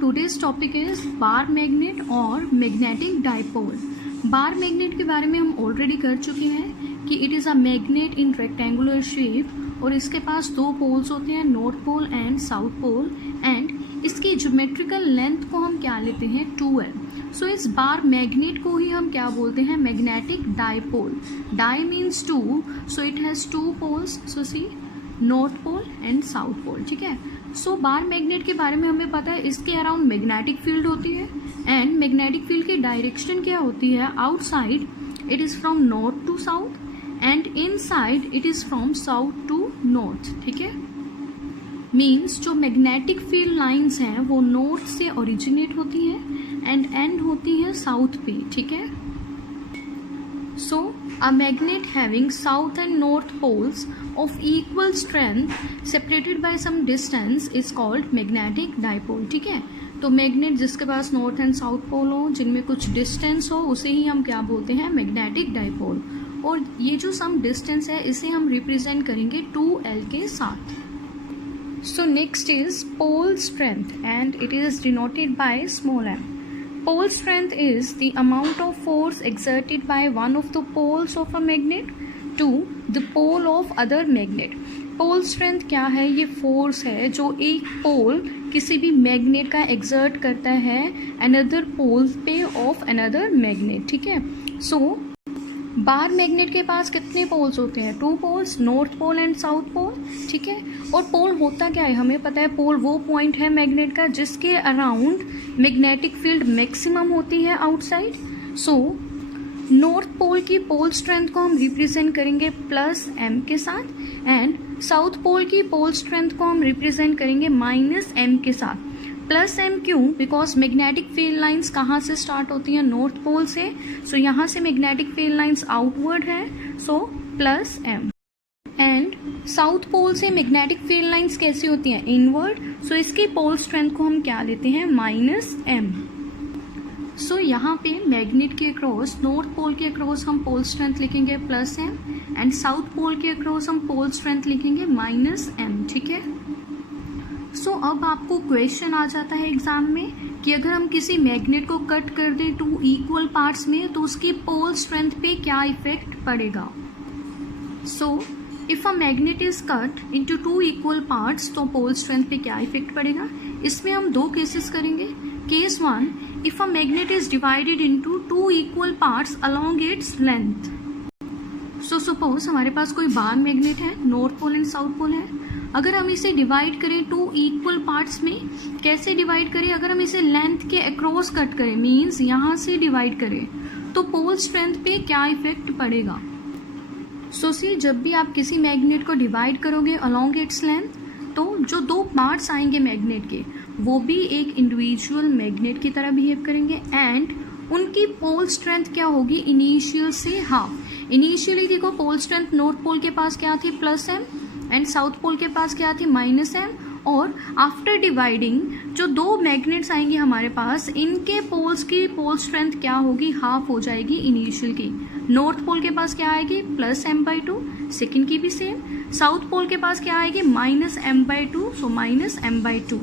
today's topic is bar magnet और magnetic dipole. Bar magnet के बारे में हम ऑलरेडी कर चुके हैं कि it is a magnet in rectangular shape और इसके पास दो पोल्स होते हैं, north pole and south pole, and इसकी ज्योमेट्रिकल लेंथ को हम क्या लेते हैं 2l. सो इस बार मैग्नेट को ही हम क्या बोलते हैं magnetic dipole. Di means two, so it has two poles, so see north pole and south pole. ठीक है. सो बार मैग्नेट के बारे में हमें पता है इसके अराउंड मैग्नेटिक फील्ड होती है एंड मैग्नेटिक फील्ड की डायरेक्शन क्या होती है, outside it is from north to south and inside it is from south to north. ठीक है. मीन्स जो मैग्नेटिक फील्ड लाइंस हैं वो नॉर्थ से ओरिजिनेट होती हैं एंड एंड होती है साउथ पे. ठीक है. So, a magnet having south and north poles of equal strength separated by some distance is called magnetic dipole. ठीक है. तो मैग्नेट जिसके पास नॉर्थ एंड साउथ पोल हो, जिनमें कुछ डिस्टेंस हो, उसे ही हम क्या बोलते हैं मैग्नेटिक डाइपोल. और ये जो सम डिस्टेंस है इसे हम रिप्रेजेंट करेंगे 2l के साथ. So next is pole strength and it is denoted by small m. Pole strength is the amount of force exerted by one of the poles of a magnet to the pole of other magnet. Pole strength क्या है, ये force है जो एक पोल किसी भी magnet का exert करता है अनदर पोल पे ऑफ अनदर मैग्नेट. ठीक है. सो बार मैग्नेट के पास कितने पोल्स होते हैं, two poles, north pole and south pole. ठीक है. और पोल होता क्या है, हमें पता है पोल वो पॉइंट है मैग्नेट का जिसके अराउंड मैग्नेटिक फील्ड मैक्सिमम होती है आउटसाइड. सो नॉर्थ पोल की पोल स्ट्रेंथ को हम रिप्रेजेंट करेंगे प्लस m के साथ एंड साउथ पोल की पोल स्ट्रेंथ को हम रिप्रेजेंट करेंगे माइनस m के साथ. प्लस m क्यों, बिकॉज मैग्नेटिक फील्ड लाइंस कहाँ से स्टार्ट होती हैं, नॉर्थ पोल से. सो यहाँ से मैग्नेटिक फील्ड लाइंस आउटवर्ड है, so plus m. And south pole से मैग्नेटिक फील्ड लाइंस कैसी होती हैं, इनवर्ड. सो इसकी पोल स्ट्रेंथ को हम क्या लेते हैं माइनस m. सो यहाँ पे मैग्नेट के अक्रॉस, नॉर्थ पोल के अक्रॉस हम पोल स्ट्रेंथ लिखेंगे plus m and south pole के अक्रॉस हम पोल स्ट्रेंथ लिखेंगे माइनस m. ठीक है. सो अब आपको क्वेश्चन आ जाता है एग्जाम में कि अगर हम किसी मैग्नेट को कट कर दें टू इक्वल पार्ट्स में तो उसकी पोल स्ट्रेंथ पे क्या इफेक्ट पड़ेगा. So if a magnet is cut into two equal parts तो पोल स्ट्रेंथ पे क्या इफेक्ट पड़ेगा. इसमें हम दो केसेस करेंगे. Case one, if a magnet is divided into two equal parts along its length. So suppose हमारे पास कोई बार मैग्नेट है, north pole and south pole है. अगर हम इसे डिवाइड करें टू इक्वल पार्ट्स में, कैसे डिवाइड करें, अगर हम इसे लेंथ के अक्रॉस कट करें, मीन्स यहाँ से डिवाइड करें, तो पोल स्ट्रेंथ पे क्या इफेक्ट पड़ेगा. सो सी जब भी आप किसी मैग्नेट को डिवाइड करोगे अलोंग इट्स लेंथ, तो जो दो पार्ट्स आएंगे मैग्नेट के वो भी एक इंडिविजुअल मैग्नेट की तरह बिहेव करेंगे एंड उनकी पोल स्ट्रेंथ क्या होगी इनिशियल से हाफ. इनिशियली देखो पोल स्ट्रेंथ नॉर्थ पोल के पास क्या थी plus m and south pole के पास क्या थी माइनस m. और आफ्टर डिवाइडिंग जो दो मैग्नेट्स आएंगे हमारे पास, इनके पोल्स की पोल स्ट्रेंथ क्या होगी, हाफ हो जाएगी इनिशियल की. नॉर्थ पोल के पास क्या आएगी प्लस m/2, सेकेंड की भी सेम. साउथ पोल के पास क्या आएगी minus m/2, so minus m/2.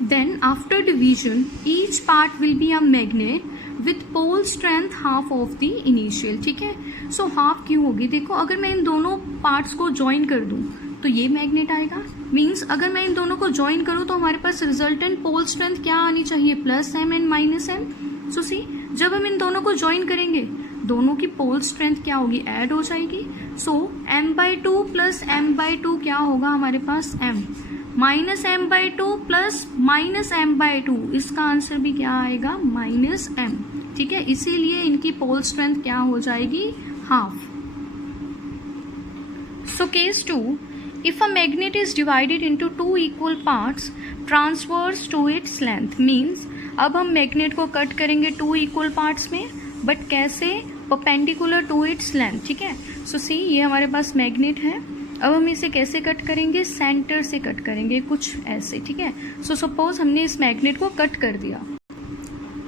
Then after division each part will be a magnet with pole strength half of the initial. ठीक है. सो हाफ क्यों होगी, देखो अगर मैं इन दोनों पार्ट्स को ज्वाइन कर दूं तो ये मैग्नेट आएगा. मीन्स अगर मैं इन दोनों को ज्वाइन करूं तो हमारे पास रिजल्टेंट पोल स्ट्रेंथ क्या आनी चाहिए plus m and minus m. सो सी जब हम इन दोनों को ज्वाइन करेंगे दोनों की पोल स्ट्रेंथ क्या होगी, ऐड हो जाएगी. सो m/2 प्लस m/2 क्या होगा हमारे पास m, minus m/2 plus minus m/2, इसका आंसर भी क्या आएगा माइनस m. ठीक है. इसीलिए इनकी पोल स्ट्रेंथ क्या हो जाएगी half. So case 2, if a magnet is divided into two equal parts transverse to its length, means अब हम मैग्नेट को कट करेंगे टू इक्वल पार्ट्स में, बट कैसे, परपेंडिकुलर टू इट्स लेंथ. ठीक है. सो सी ये हमारे पास मैग्नेट है. अब हम इसे कैसे कट करेंगे, सेंटर से कट करेंगे कुछ ऐसे. ठीक है. सो सपोज हमने इस मैग्नेट को कट कर दिया.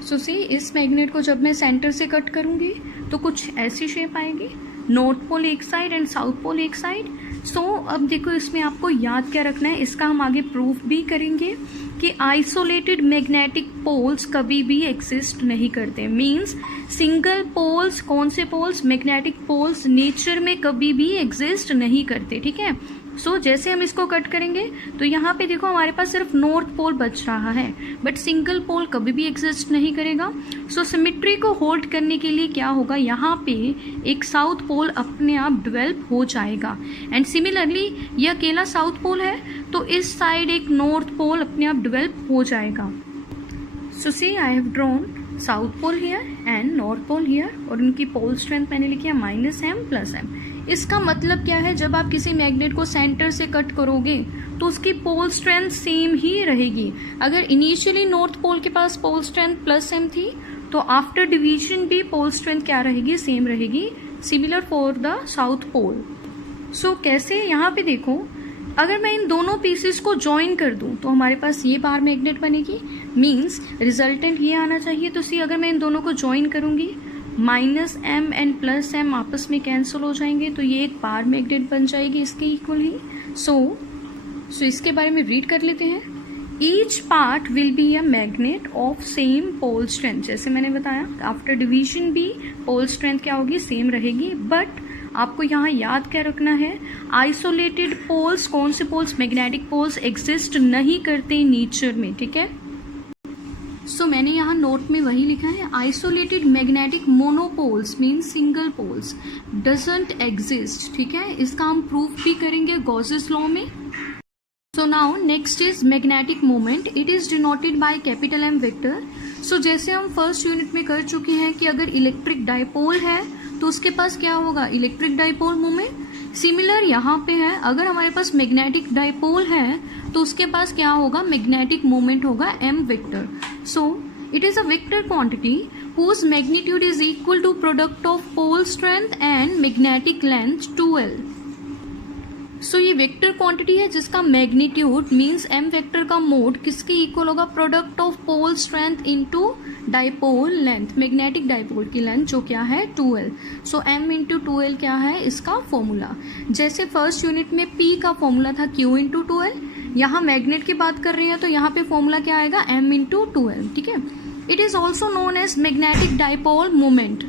सो सी इस मैग्नेट को जब मैं सेंटर से कट करूंगी तो कुछ ऐसी शेप आएगी, नॉर्थ पोल एक साइड एंड साउथ पोल एक साइड. सो अब देखो इसमें आपको याद क्या रखना है, इसका हम आगे प्रूफ भी करेंगे कि आइसोलेटेड मैग्नेटिक पोल्स कभी भी एग्जिस्ट नहीं करते। मींस सिंगल पोल्स, कौन से पोल्स, मैग्नेटिक पोल्स नेचर में कभी भी एग्जिस्ट नहीं करते। ठीक है, सो जैसे हम इसको कट करेंगे तो यहाँ पे देखो हमारे पास सिर्फ नॉर्थ पोल बच रहा है, बट सिंगल पोल कभी भी एग्जिस्ट नहीं करेगा। सो सिमेट्री को होल्ड करने के लिए क्या होगा, यहाँ पे एक साउथ पोल अपने आप डेवलप हो जाएगा। एंड सिमिलरली ये अकेला साउथ पोल है तो इस साइड एक नॉर्थ पोल अपने आप डेवलप हो जाएगा। So see I have drawn south pole here and north pole here, और उनकी पोल स्ट्रेंथ मैंने लिखी है -m + m। इसका मतलब क्या है, जब आप किसी मैग्नेट को सेंटर से कट करोगे तो उसकी पोल स्ट्रेंथ सेम ही रहेगी। अगर इनिशियली नॉर्थ पोल के पास पोल स्ट्रेंथ +m थी तो आफ्टर डिवीजन भी पोल स्ट्रेंथ क्या रहेगी, सेम रहेगी। Similar for the south pole. So कैसे, यहाँ पे देखो अगर मैं इन दोनों पीसेस को ज्वाइन कर दूं तो हमारे पास ये बार मैग्नेट बनेगी। मींस रिजल्टेंट ये आना चाहिए। तो सी अगर मैं इन दोनों को ज्वाइन करूंगी -m एंड +m आपस में कैंसिल हो जाएंगे तो ये एक बार मैग्नेट बन जाएगी इसके इक्वल ही। सो इसके बारे में रीड कर लेते हैं। Each part will be a magnet of same pole strength. जैसे मैंने बताया आफ्टर डिवीजन भी पोल स्ट्रेंथ क्या होगी, सेम रहेगी। बट आपको यहाँ याद क्या रखना है, आइसोलेटेड पोल्स, कौन से पोल्स, मैग्नेटिक पोल्स एग्जिस्ट नहीं करते नेचर में। ठीक है, सो मैंने यहाँ नोट में वही लिखा है, isolated magnetic monopoles mean single poles doesn't exist. ठीक है, इसका हम प्रूफ भी करेंगे गॉसेस लॉ में। So now next is magnetic moment. It is denoted by M vector. So जैसे हम फर्स्ट यूनिट में कर चुके हैं कि अगर इलेक्ट्रिक डायपोल है तो उसके पास क्या होगा, इलेक्ट्रिक डायपोल मोमेंट। सिमिलर यहाँ पे है, अगर हमारे पास मैग्नेटिक डायपोल है तो उसके पास क्या होगा, मैग्नेटिक मोमेंट होगा m vector. So it is a vector quantity whose magnitude is equal to product of pole strength and magnetic length 2L। So ये वेक्टर क्वांटिटी है जिसका मैग्नीट्यूड मींस m वेक्टर का मोड किसके equal होगा, product of pole strength into dipole length, magnetic dipole की length जो क्या है 2L। सो m इंटू 2L क्या है इसका फॉर्मूला। जैसे फर्स्ट यूनिट में P का फॉर्मूला था Q इंटू 2L, यहाँ मैग्नेट की बात कर रहे हैं तो यहाँ पे फॉर्मूला क्या आएगा, m इंटू 2L। ठीक है, it is also known as magnetic dipole moment.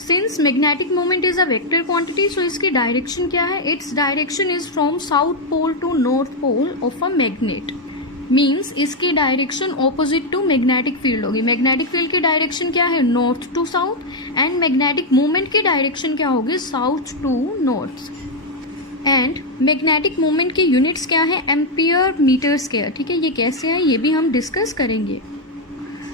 Since magnetic moment is a vector quantity, so इसकी डायरेक्शन क्या है, its direction is from south pole to north pole of a magnet. Means इसकी direction opposite to magnetic field होगी। Magnetic field की direction क्या है, north to south, and magnetic moment की direction क्या होगी, south to north. And magnetic moment की units क्या है, एम्पियर मीटर स्क्वायर। ठीक है, ये कैसे है ये भी हम डिस्कस करेंगे।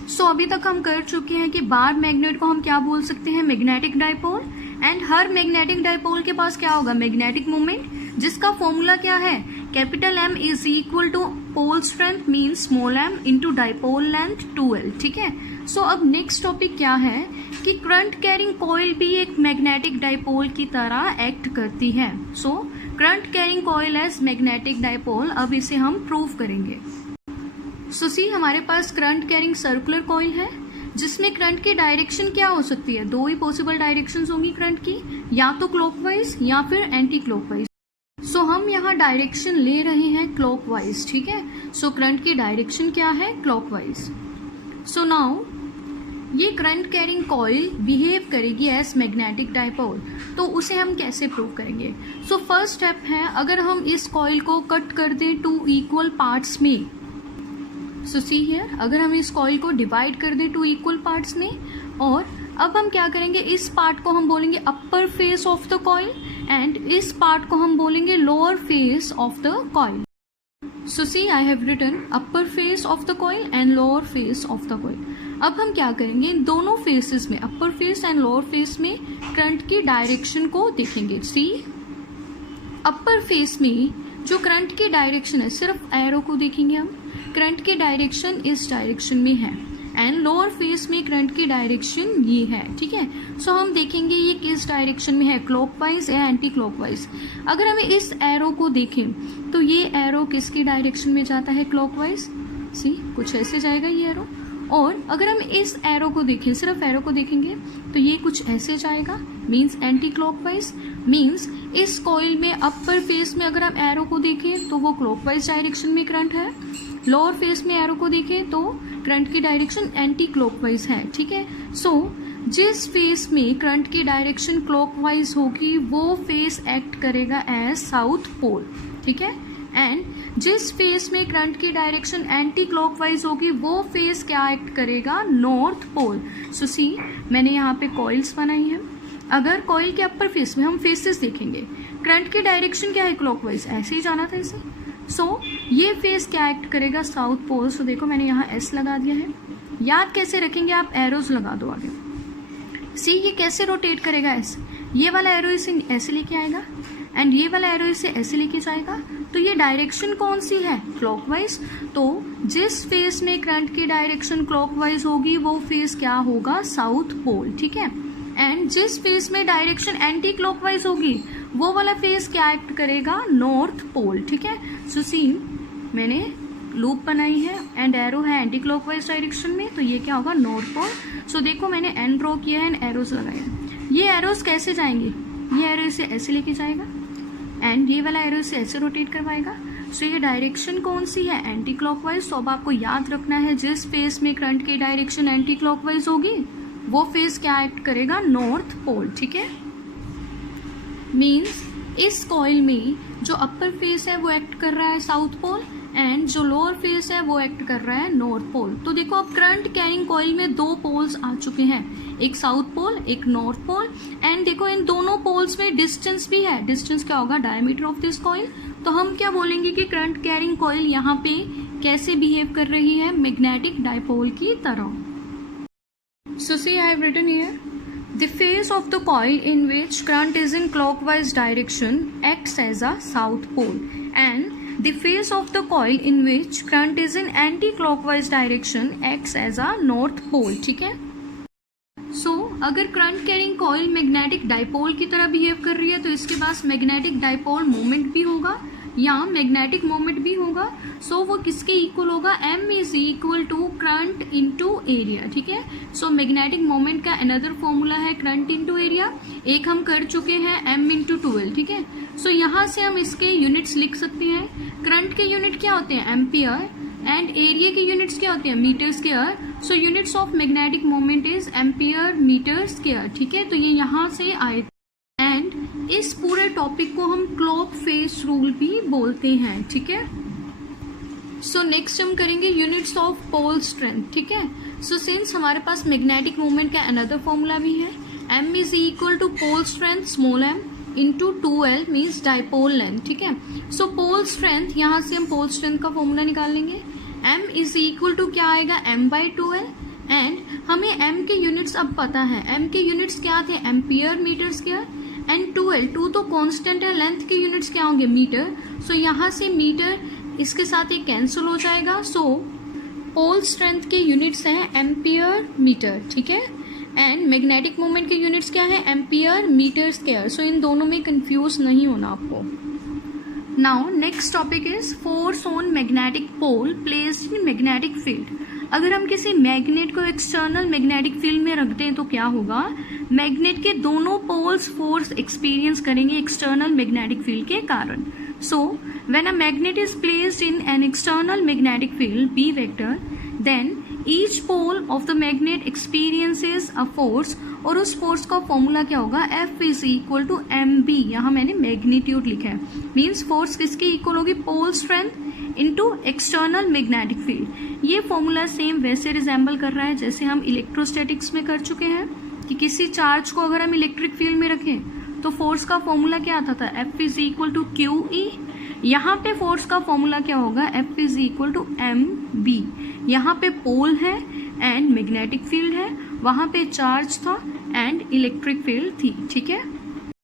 सो अभी तक हम कर चुके हैं कि बार मैग्नेट को हम क्या बोल सकते हैं, magnetic dipole. And her magnetic dipole के पास क्या होगा, मैग्नेटिक मोमेंट, जिसका फॉर्मूला क्या है, M is equal to pole strength mean small m into dipole length 2L। ठीक है, सो अब नेक्स्ट टॉपिक क्या है कि करंट कैरिंग कॉइल भी एक मैग्नेटिक डाइपोल की तरह एक्ट करती है। So current carrying coil as magnetic dipole, अब इसे हम प्रूव करेंगे। सो सी हमारे पास करंट कैरिंग सर्कुलर कॉइल है जिसमें करंट की डायरेक्शन क्या हो सकती है, दो ही पॉसिबल डायरेक्शंस होंगी करंट की, या तो क्लॉकवाइज या फिर एंटी क्लॉकवाइज। सो हम यहाँ डायरेक्शन ले रहे हैं क्लॉकवाइज। ठीक है, सो करंट की डायरेक्शन क्या है, क्लॉकवाइज। सो नाउ ये करंट कैरिंग कॉइल बिहेव करेगी एज मैग्नेटिक डाइपोल, तो उसे हम कैसे प्रूव करेंगे। सो फर्स्ट स्टेप है, अगर हम इस कॉइल को कट कर दें 2 इक्वल पार्ट्स में, सो सी हियर, अगर हम इस कॉइल को डिवाइड कर दें 2 इक्वल पार्ट्स में, और अब हम क्या करेंगे, इस पार्ट को हम बोलेंगे upper face of the coil and इस पार्ट को हम बोलेंगे lower face of the coil. So see I have written upper face of the coil and lower face of the coil. अब हम क्या करेंगे, इन दोनों फेसेस में, upper face and lower face में करंट की डायरेक्शन को देखेंगे। सी अपर फेस में जो करंट की डायरेक्शन है, सिर्फ एरो को देखेंगे हम, करंट की डायरेक्शन इस डायरेक्शन में है, एंड लोअर फेस में करंट की डायरेक्शन ये है। ठीक है, सो हम देखेंगे ये किस डायरेक्शन में है, क्लॉकवाइज या एंटी क्लॉकवाइज। अगर हम इस एरो को देखें तो ये एरो किसकी डायरेक्शन में जाता है, क्लॉकवाइज। सी कुछ ऐसे जाएगा ये एरो, और अगर हम इस एरो को देखें, सिर्फ एरो को देखेंगे तो ये कुछ ऐसे जाएगा, मीन्स एंटी क्लॉकवाइज, मीन्स इस कॉइल में अपर फेस में अगर आप एरो को देखें तो वो क्लॉकवाइज डायरेक्शन में करंट है, लोअर फेस में एरो को देखें तो करंट की डायरेक्शन एंटी क्लॉकवाइज है, ठीक है। सो जिस फेस में करंट की डायरेक्शन क्लॉकवाइज होगी वो फेस एक्ट करेगा एज साउथ पोल, ठीक है। एंड जिस फेस में करंट की डायरेक्शन एंटी क्लॉकवाइज होगी वो फेस क्या एक्ट करेगा, नॉर्थ पोल। सो सी मैंने यहाँ पे कॉइल्स बनाई हैं। अगर कॉइल के अपर फेस में हम फेसेस देखेंगे, करंट की डायरेक्शन क्या है, क्लॉकवाइज, ऐसे ही जाना था इसे। सो ये फेस क्या एक्ट करेगा, साउथ पोल। सो देखो मैंने यहाँ एस लगा दिया है। याद कैसे रखेंगे आप, एरोज लगा दो आगे। सी ये कैसे रोटेट करेगा एस, ये वाला एरो इसे ऐसे लेके आएगा एंड ये वाला एरो इसे ऐसे लेके जाएगा, तो ये डायरेक्शन कौन सी है, क्लॉकवाइज। तो जिस फेस में करंट की डायरेक्शन क्लॉकवाइज होगी वो फेस क्या होगा, साउथ पोल, ठीक है। एंड जिस फेस में डायरेक्शन एंटी क्लॉकवाइज होगी वो वाला फेस क्या एक्ट करेगा, नॉर्थ पोल, ठीक है। सो सी मैंने लूप बनाई है एंड एरो है एंटी क्लॉकवाइज डायरेक्शन में, तो ये क्या होगा, नॉर्थ पोल। सो देखो मैंने एन ड्रॉ किया है एंड एरोज लगाया। ये एरोज कैसे जाएंगे, ये एरो इसे ऐसे लेके जाएगा एंड ये वाला एरो इसे ऐसे रोटेट करवाएगा। सो ये डायरेक्शन कौन सी है, एंटी क्लॉकवाइज। तो अब आपको याद रखना है जिस फेस में करंट की डायरेक्शन एंटी क्लॉकवाइज होगी वो फेस क्या एक्ट करेगा, नॉर्थ पोल, ठीक है। मीन्स इस कॉइल में जो अपर फेस है वो एक्ट कर रहा है साउथ पोल एंड जो लोअर फेस है वो एक्ट कर रहा है नॉर्थ पोल। तो देखो अब करंट कैरिंग कॉइल में दो पोल्स आ चुके हैं, एक साउथ पोल एक नॉर्थ पोल। एंड देखो इन दोनों पोल्स में डिस्टेंस भी है, डिस्टेंस क्या होगा, डायमीटर ऑफ दिस कॉइल। तो हम क्या बोलेंगे कि करंट कैरिंग कॉइल यहाँ पे कैसे बिहेव कर रही है, मैग्नेटिक डायपोल की तरह। So see I have written here, the face of the coil in which current is in clockwise direction acts as a south pole and the face of the coil in which current is in anti-clockwise direction acts as a north pole, ठीक है। So अगर current carrying coil magnetic dipole की तरह behave कर रही है तो इसके पास मैग्नेटिक डायपोल मोमेंट भी होगा या मैग्नेटिक मोमेंट भी होगा। सो वो किसके इक्वल होगा, m is equal to current into area, ठीक है। सो मैग्नेटिक मोमेंट का अनदर फॉर्मूला है करंट इनटू एरिया, एक हम कर चुके हैं m इंटू 12, ठीक है। सो यहाँ से हम इसके यूनिट्स लिख सकते हैं। करंट के यूनिट क्या होते हैं, एम्पियर, एंड एरिया के यूनिट्स क्या होते हैं, metre square. So units of magnetic moment is ampere metre square, ठीक है। तो ये यहाँ से आए एंड इस पूरे टॉपिक को हम क्लॉक फेस रूल भी बोलते हैं, ठीक है। सो नेक्स्ट हम करेंगे यूनिट्स ऑफ पोल स्ट्रेंथ, ठीक है। सो सिंस हमारे पास मैग्नेटिक मोमेंट का अनदर फॉर्मूला भी है, m is equal to pole strength small m into 2l means dipole length, ठीक है। सो पोल स्ट्रेंथ, यहाँ से हम पोल स्ट्रेंथ का फॉर्मूला निकाल लेंगे। m इज इक्वल टू क्या आएगा, m/2l एंड हमें m के यूनिट्स अब पता है। m के यूनिट्स क्या थे, ampere metre square and 2l तो कांस्टेंट है, लेंथ के यूनिट्स क्या होंगे, मीटर। सो यहाँ से मीटर इसके साथ ये कैंसिल हो जाएगा। सो पोल स्ट्रेंथ के यूनिट्स हैं एम्पियर मीटर, ठीक है। एंड मैग्नेटिक मोमेंट के यूनिट्स क्या है, एम्पियर मीटर स्क्वायर। सो इन दोनों में कंफ्यूज नहीं होना आपको। Now next topic is force on magnetic pole placed in magnetic field. अगर हम किसी मैग्नेट को एक्सटर्नल मैग्नेटिक फील्ड में रखते हैं तो क्या होगा, मैग्नेट के दोनों पोल्स फोर्स एक्सपीरियंस करेंगे एक्सटर्नल मैग्नेटिक फील्ड के कारण। So when a magnet is placed in an external magnetic field B vector, then each pole of the magnet experiences a force, और उस फोर्स का फॉर्मूला क्या होगा, F is equal to mb। यहाँ मैंने magnitude लिखा है, मीन्स फोर्स किसकी इक्वल होगी, pole strength into external magnetic field. ये फॉर्मूला सेम वैसे रिजेंबल कर रहा है जैसे हम इलेक्ट्रोस्टैटिक्स में कर चुके हैं कि किसी चार्ज को अगर हम इलेक्ट्रिक फील्ड में रखें तो फोर्स का फॉर्मूला क्या आता था, F is equal to QE। यहाँ पे फोर्स का फॉर्मूला क्या होगा, F is equal to mb। यहाँ पे पोल है एंड मैग्नेटिक फील्ड है, वहां पे चार्ज था एंड इलेक्ट्रिक फील्ड थी, ठीक है।